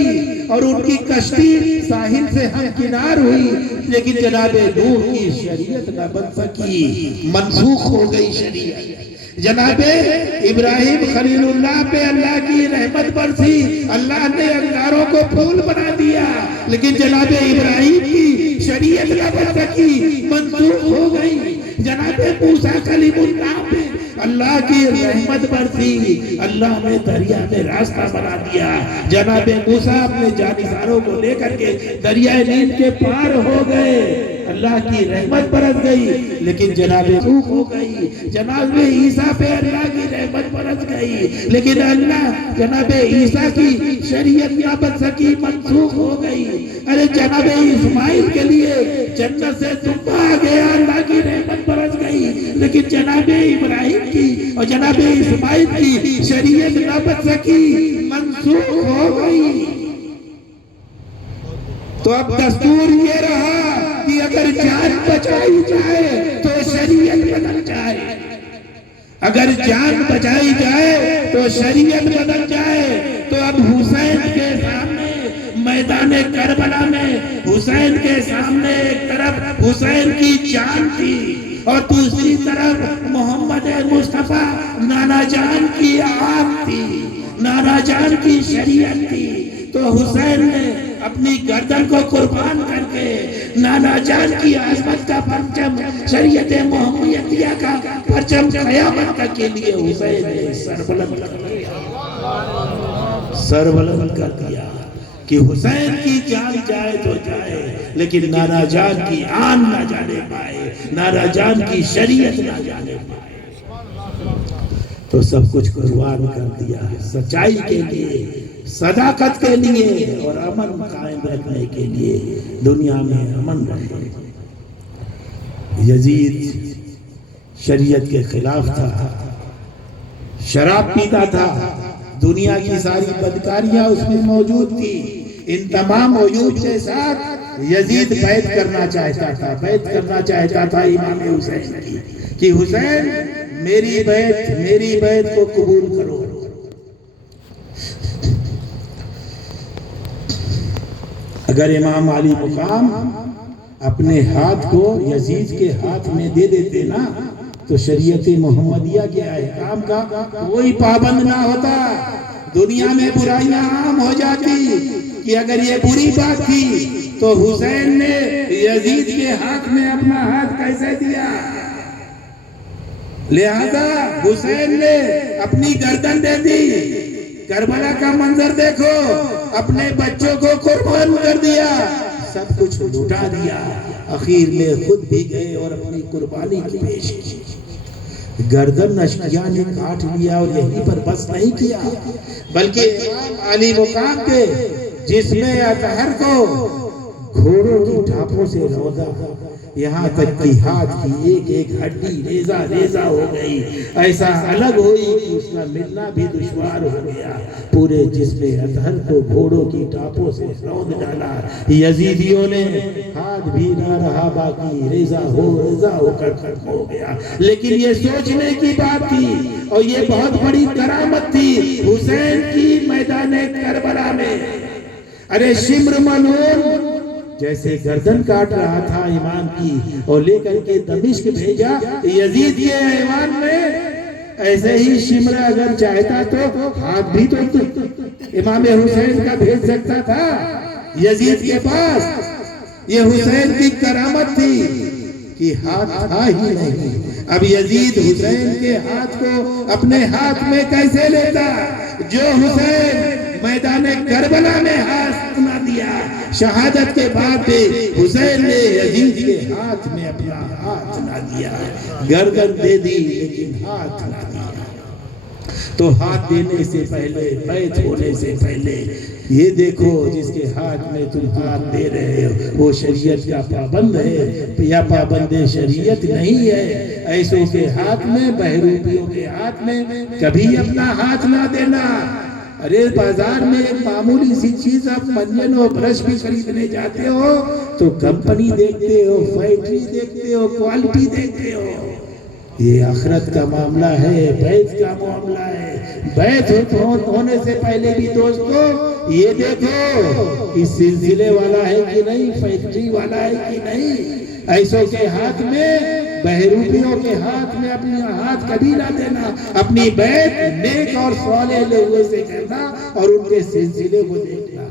اور ان کی کشتی ساحل سے ہمکنار ہوئی، لیکن جناب نوح کی شریعت نہ بن سکی، منسوخ ہو گئی شریعت۔ جناب ابراہیم خلیل اللہ پہ اللہ کی رحمت برسی، اللہ نے انگاروں کو پھول بنا دیا، لیکن جناب ابراہیم کی شریعت نہ بن سکی، منسوخ ہو گئی۔ جناب موسیٰ کلیم اللہ پہ اللہ کی رحمت برسی، اللہ نے دریا میں راستہ بنا دیا۔ جناب موسیٰ اپنے جانشینوں کو لے کر کے دریائے نیل کے پار ہو گئے، اللہ کی رحمت برس گئی، لیکن جناب سوکھ ہو گئی۔ جناب عیسیٰ پہ اللہ کی رحمت برس گئی، لیکن اللہ جناب عیسیٰ کی شریعت نہ بن سکی، منسوخ ہو گئی۔ ارے جناب اسماعیل کے لیے جنت سے دمبا آ گیا، اللہ کی رحمت برس گئی، لیکن جناب ابراہیم کی اور جناب اسماعیل کی شریعت نہ بن سکی، منسوخ ہو گئی۔ تو اب دستور یہ رہا کہ اگر جان بچائی جائے تو شریعت بدل جائے، اگر جان بچائی جائے تو شریعت بدل جائے۔ تو اب حسین کے سامنے میدان کربلا میں حسین کے سامنے ایک طرف حسین کی جان تھی اور دوسری طرف محمد مصطفیٰ نانا جان کی آن تھی، نانا جان کی شریعت تھی۔ تو حسین نے اپنی گردن کو قربان کر کے نانا جان کی عظمت کا پرچم، شریعت محمدیہ کا پرچم قیامت تک کے لیے حسین نے سر بلند کر دیا کہ حسین کی جان جائے تو جائے، لیکن نانا جان کی آن نہ جانے پائے، نانا جان کی شریعت نہ جانے پائے۔ تو سب کچھ قربان کر دیا سچائی کے لیے، صداقت کے لیے اور امن قائم رکھنے کے لیے، دنیا میں امن رہے۔ یزید شریعت کے خلاف تھا، شراب پیتا تھا، دنیا کی ساری بدکاریاں اس میں موجود تھی۔ ان تمام عیوب کے ساتھ یزید بیعت کرنا چاہتا تھا امام حسین کی کہ حسین میری بیعت کو قبول کرو۔ اگر امام علی مقام اپنے ہاتھ کو یزید کے ہاتھ میں دے دیتے نا تو شریعت محمدیہ کے احکام کا کوئی پابند نہ ہوتا، دنیا میں برائیاں عام ہو جاتی کہ اگر یہ بری بات تھی تو حسین نے یزید کے ہاتھ میں اپنا ہاتھ کیسے دیا؟ لہذا حسین نے اپنی گردن دے دی۔ کربلا کا منظر دیکھو، اپنے بچوں کو قربان کر دیا، سب کچھ لوٹا دیا، آخر میں خود بھی گئے اور اپنی قربانی کی پیش کی۔ گردن اشقیاء نے کاٹ لیا اور یہیں پر بس نہیں کیا، بلکہ امام علی مقام کے جسم اطہر کو گھوڑوں کی ٹھاپوں سے رودا یہاں تک کہ ہاتھ کی ایک ایک ہڈی ریزہ ریزہ ہو گئی، ایسا الگ ہوئی کہ اس کا ملنا بھی دشوار ہو گیا۔ پورے جسم اطہر کو گھوڑوں کی ٹاپوں سے رود ڈالا، یزیدیوں نے ہاتھ بھی نہ رہا باقی، ریزہ ہو کر ختم ہو گیا۔ لیکن یہ سوچنے کی بات تھی اور یہ بہت بڑی کرامت تھی حسین کی میدان کربلا میں۔ ارے شمر ملعون جیسے گردن کاٹ رہا تھا امام کی اور لے کر کے دمشق بھیجا یزید کے ایوان میں، ایسے ہی شمر اگر چاہتا تو ہاتھ بھی تو امام حسین کا بھیج سکتا تھا یزید کے پاس۔ یہ حسین کی کرامت تھی کہ ہاتھ تھا ہی نہیں۔ اب یزید حسین کے ہاتھ کو اپنے ہاتھ میں کیسے لیتا؟ جو حسین میدان کربلا میں ہاتھ نہ دیا، شہادت کے بعد بھی حسین نے یزید کے ہاتھ میں اپنا ہاتھ نہ دیا، گردن دے دی لیکن ہاتھ نہ دیا۔ تو ہاتھ دینے سے پہلے، بیعت ہونے سے پہلے یہ دیکھو جس کے ہاتھ میں تم ہاتھ دے رہے ہو وہ شریعت کا پابند ہے یا پابند شریعت نہیں ہے۔ ایسوں کے ہاتھ میں، بہروپیوں کے ہاتھ میں کبھی اپنا ہاتھ نہ دینا۔ ارے بازار میں ایک معمولی سی چیز آپ منجن و برش بھی خریدنے جاتے ہو تو کمپنی دیکھتے ہو، فیکٹری دیکھتے ہو، کوالٹی دیکھتے ہو۔ یہ آخرت کا معاملہ ہے، بیعت کا معاملہ ہے۔ بیعت ہونے سے پہلے بھی دوستو یہ دیکھو کہ سلسلے والا ہے کہ نہیں، فیکٹری والا ہے کہ نہیں۔ ایسوں کے ہاتھ میں، بہروپیوں کے ہاتھ میں اپنا ہاتھ کبھی نہ دینا۔ اپنی بیعت نیک اور صالح لوگوں سے کرنا اور ان کے سلسلے کو دیکھنا۔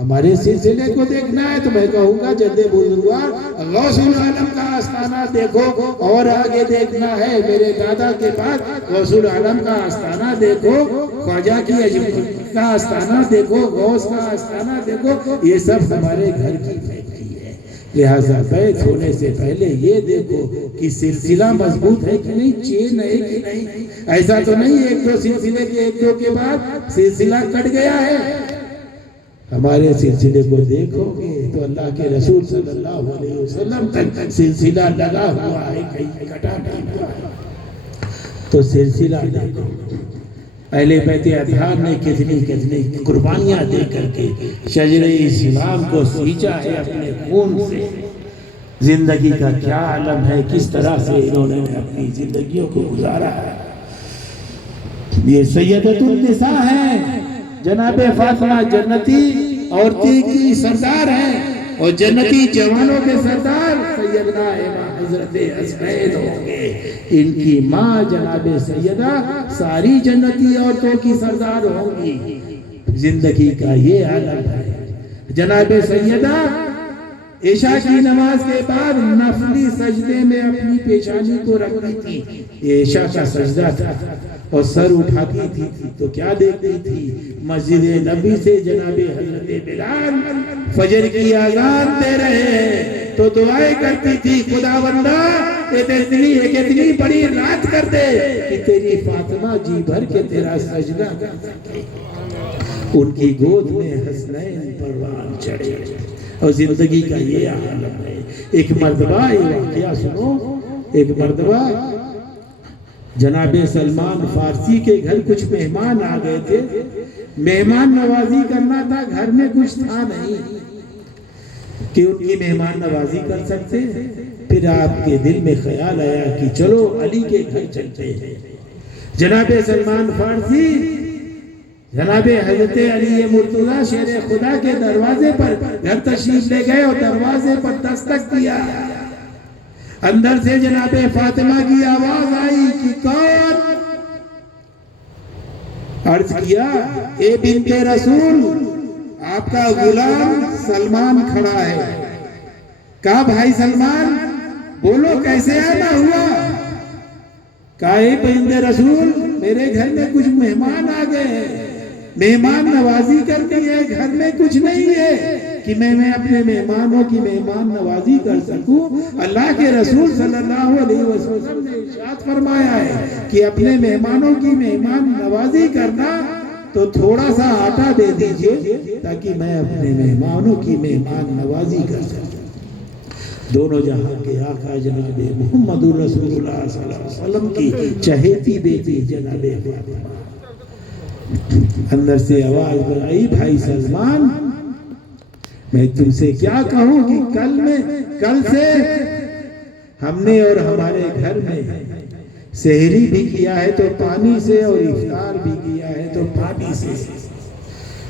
ہمارے سلسلے کو دیکھنا ہے تو میں کہوں گا جد بزرگوار غوث العالم کا آستانہ دیکھو، اور آگے دیکھنا ہے میرے دادا کے بعد غوث العالم کا آستانہ دیکھو، خواجہ کی اجمل کا آستانہ دیکھو، غوث کا آستانہ دیکھو۔ یہ سب ہمارے گھر کی فیکٹری ہے۔ لہٰذا بیعت ہونے سے پہلے یہ دیکھو کہ سلسلہ مضبوط ہے کہ نہیں، چین ہے کہ نہیں۔ ایسا تو نہیں ایک دو سلسلے کے ایک دو کے بعد سلسلہ کٹ گیا ہے۔ ہمارے سلسلے کو دیکھو گے تو اللہ کے رسول صلی اللہ علیہ وسلم تک سلسلہ لگا ہوا ہے، کہیں کٹا نہیں ہوا ہے۔ تو سلسلہ دیکھو، اہل بیت اطہار نے کتنی قربانیاں دے کر کے شجر اسلام کو سینچا ہے اپنے خون سے۔ زندگی کا کیا عالم ہے، کس طرح سے انہوں نے اپنی زندگیوں کو گزارا ہے۔ یہ سیدۃ النساء ہیں، جناب فاطمہ جنتی عورتیں کی سردار ہیں اور جنتی جوانوں کے سردار سیدنا حضرت حسنین ہوں گے۔ ان کی ماں جناب سیدہ ساری جنتی عورتوں کی سردار ہوں گی۔ زندگی کا یہ عالم ہے۔ جناب سیدہ عشاء کی نماز کے بعد نفلی سجدے میں اپنی پیشانی کو رکھتی تھی، یہ عشاء کا سجدہ تھا، اور سر اٹھاتی تھی تو کیا دیکھتی تھی؟ مسجد نبی سے جناب حضرت بلال فجر کی اذان دے رہے ہیں تو دعائیں کرتی تھی، خداوندہ کتنی بڑی رات کر دے کہ تیری فاطمہ جی بھر کے تیرا سجدہ کر سکے۔ ان کی گود میں حسنین پروان چڑھے اور زندگی کا یہ عالم ہے۔ ایک مرتبہ یہ واقعہ سنو، ایک مرتبہ جناب سلمان فارسی کے گھر کچھ مہمان آ گئے تھے، مہمان نوازی کرنا تھا، گھر میں کچھ تھا نہیں کہ ان کی مہمان نوازی کر سکتے۔ پھر آپ کے دل میں خیال آیا کہ چلو علی کے گھر چلتے ہیں۔ جناب سلمان فارسی جناب حضرت علی مرتضیٰ شیر خدا کے دروازے پر گھر تشریف لے گئے اور دروازے پر دستک دیا۔ اندر سے جناب فاطمہ کی آواز آئی کہ کون؟ عرض کیا اے بنت رسول، آپ کا غلام سلمان کھڑا ہے۔ کہا بھائی سلمان بولو کیسے آنا ہوا؟ کہا اے بنت رسول میرے گھر میں کچھ مہمان آ گئے ہیں، مہمان نوازی کرنی ہے، گھر میں کچھ نہیں ہے کہ میں اپنے مہمانوں کی مہمان نوازی کر سکوں۔ اللہ کے رسول صلی اللہ علیہ وسلم نے ارشاد فرمایا ہے کہ اپنے مہمانوں کی مہمان نوازی کرنا تو تھوڑا سا آٹا دے دیجئے تاکہ میں اپنے مہمانوں کی مہمان نوازی کر سکوں۔ دونوں جہاں کے آقا جناب محمد رسول اللہ صلی اللہ علیہ وسلم کی چہیتی بیٹی جناب فاطمہ. اندر سے آواز بڑھائی بھائی سلمان میں تم سے کیا کہوں کہ کل سے ہم نے اور ہمارے گھر میں سحری بھی کیا ہے تو پانی سے اور افطار بھی کیا ہے تو پانی سے.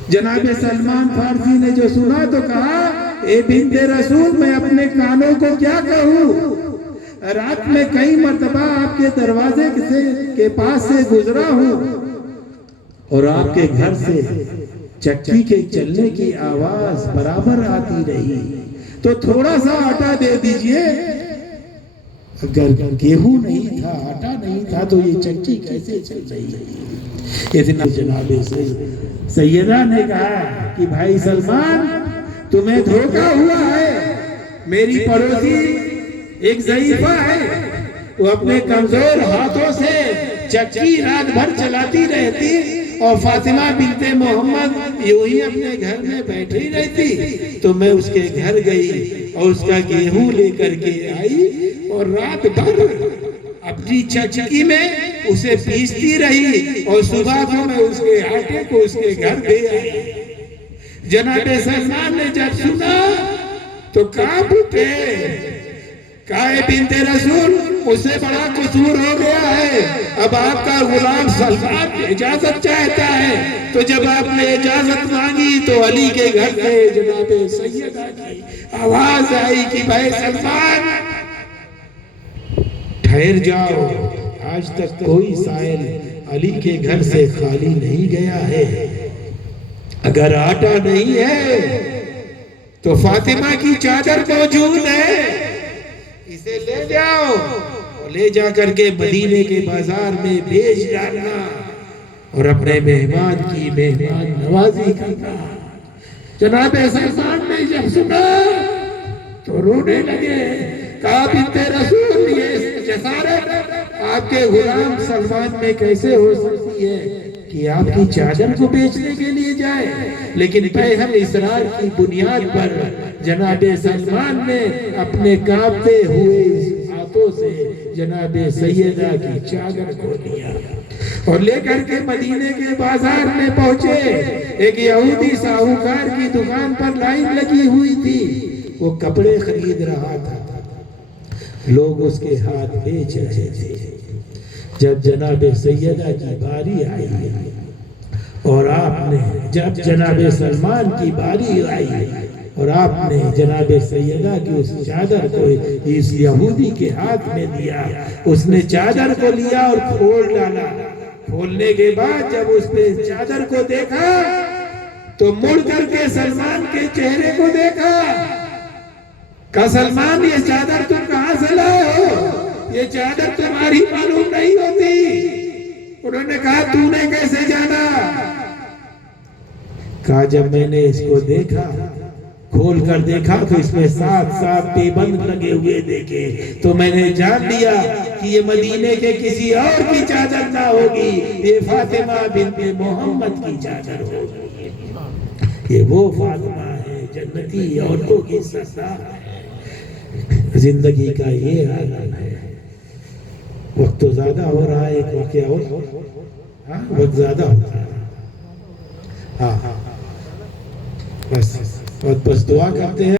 جناب سلمان فارسی نے جو سنا تو کہا اے بنت رسول میں اپنے کانوں کو کیا کہوں. رات میں کئی مرتبہ آپ کے دروازے کے پاس سے گزرا ہوں اور آپ کے گھر سے چکی کے چلنے کی آواز برابر آتی رہی تو تھوڑا سا آٹا دے دیجئے. اگر گیہوں نہیں تھا آٹا نہیں تھا تو یہ چکی کیسے چل رہی ہے. اتنا جناب سیدہ نے کہا کہ بھائی سلمان تمہیں دھوکا ہوا ہے. میری پڑوسی ایک ضعیفہ ہے وہ اپنے کمزور ہاتھوں سے چکی رات بھر چلاتی رہتی اور فاطمہ بنت محمد یوں ہی اپنے گھر میں بیٹھی رہتی تو میں اس کے گھر گئی اور اس کا گیہوں لے کر کے آئی اور رات بھر اپنی چکی میں اسے پیستی رہی اور صبح کو میں اس کے آٹے کو اس کے گھر دے آئی. جناب سلمان نے جب سنا تو کانپ اٹھے. کہا اے بنت رسول مجھ سے بڑا قصور ہو گیا ہے. اب آپ کا غلام سلمان اجازت چاہتا ہے. تو جب آپ نے اجازت مانگی تو علی کے گھر سے جناب سیدہ کی آواز آئی کہ بھائی سلمان ٹھہر جاؤ. آج تک کوئی سائل علی کے گھر سے خالی نہیں گیا ہے. اگر آٹا نہیں ہے تو فاطمہ کی چادر موجود ہے اسے لے جاؤ اور لے جا کر کے مدینے کے بازار میں بیچ ڈالنا اور اپنے مہمان کی مہمان نوازی کرنا. جناب سلمان نے جب سنا تو رونے لگے. کہا بنت رسول یہ جسارت آپ کے غلام سلمان میں کیسے ہو سکتی ہے کہ آپ کی چادر کو بیچنے کے لیے جائے. لیکن پہم اسرار کی بنیاد پر جناب سلمان نے اپنے کانپتے ہوئے ہاتھوں سے جناب سیدہ کی چادر کو لیا اور لے کر کے مدینے کے بازار میں پہنچے. ایک یہودی ساہوکار کی دکان پر لائن لگی ہوئی تھی. وہ کپڑے خرید رہا تھا. لوگ اس کے ہاتھ بیچ رہے تھے. جب جناب سیدہ کی باری آئی اور آپ نے جب جناب سلمان کی باری آئی اور آپ نے جناب سیدہ کی اس چادر کو اس یہودی کے ہاتھ میں دیا. اس نے چادر کو لیا اور کھول ڈالا. کھولنے کے بعد جب اس نے چادر کو دیکھا تو مڑ کر کے سلمان کے چہرے کو دیکھا. کہا سلمان یہ چادر تم کہاں سے لائے ہو؟ یہ چادر تمہاری معلوم نہیں ہوتی. انہوں نے کہا تو نے کیسے جانا؟ کہا جب میں نے اس کو دیکھا کھول کر دیکھا تو اس میں 7 پیبند لگے ہوئے دیکھے تو میں نے جان لیا کہ یہ مدینے کے کسی اور کی چادر نہ ہوگی. یہ فاطمہ بنت محمد کی چادر ہوگی. یہ وہ فاطمہ ہے جنتی عورتوں کی سردار ہے. زندگی کا یہ عالم ہے. وقت تو زیادہ ہو رہا ہے. ایک واقعہ اور وقت زیادہ ہوتا ہے. ہاں بس دعا کرتے ہیں.